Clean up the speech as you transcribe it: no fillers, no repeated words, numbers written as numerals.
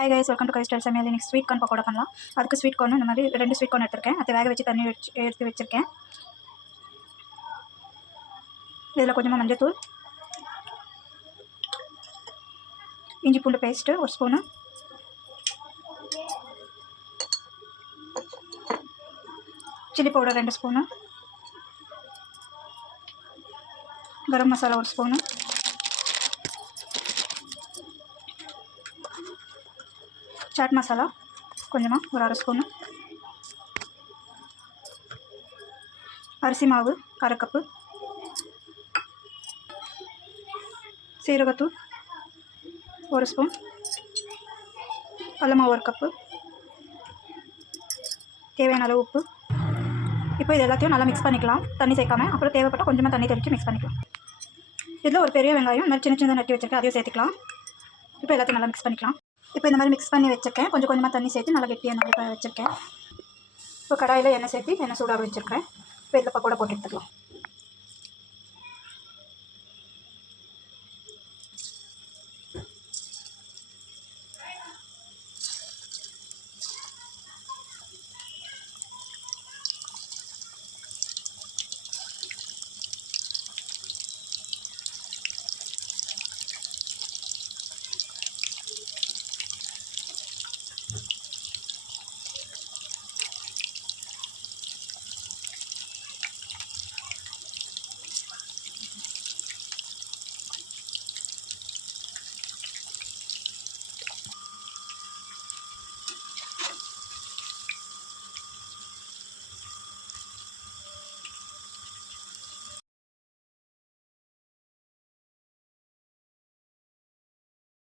Hi guys, welcome to guy style சமையல். இன்னைக்கு sweet corn pakoda பண்ணலாம். அதுக்கு ஸ்வீட் கார்ன் இந்த மாதிரி 2 ஸ்வீட் கார்ன் எடுத்துருக்கேன். அதை வேக வச்சு தண்ணி எடுத்து வச்சுருக்கேன். இதில் கொஞ்சமாக மஞ்சள்தூள், இஞ்சி பூண்டு paste 1 spoon, chilli powder 2 spoon, garam masala 1 spoon, chaat masala கொஞ்சமாக ஒரு 1/2 ஸ்பூனு, அரிசி மாவு 1/2 கப்பு, சீரகத்தூள் 1 ஸ்பூன், கடல மாவு 1 கப்பு, தேவையான அளவு உப்பு. இப்போ இது எல்லாத்தையும் நல்லா மிக்ஸ் பண்ணிக்கலாம், தண்ணி சேர்க்காமல். அப்புறம் தேவைப்பட்டால் கொஞ்சமாக தண்ணி தெளித்து மிக்ஸ் பண்ணிக்கலாம். இதில் ஒரு பெரிய வெங்காயம் இந்த மாதிரி சின்ன சின்னதாக நட்டி வச்சுருக்கேன், அதையும் சேர்த்துக்கலாம். இப்போ எல்லாத்தையும் நல்லா மிக்ஸ் பண்ணிக்கலாம். இப்போ இந்த மாதிரி மிக்ஸ் பண்ணி வச்சுருக்கேன். கொஞ்சம் கொஞ்சமாக தண்ணி சேர்த்து நல்லா கெட்டியாக நல்லா வச்சுருக்கேன். இப்போ கடாயில் எண்ணெய் சேர்த்து எண்ணெய் சூடாக வச்சுருக்கேன். இப்போ இதில் பக்கோடா போட்டு எடுத்துக்கலாம்.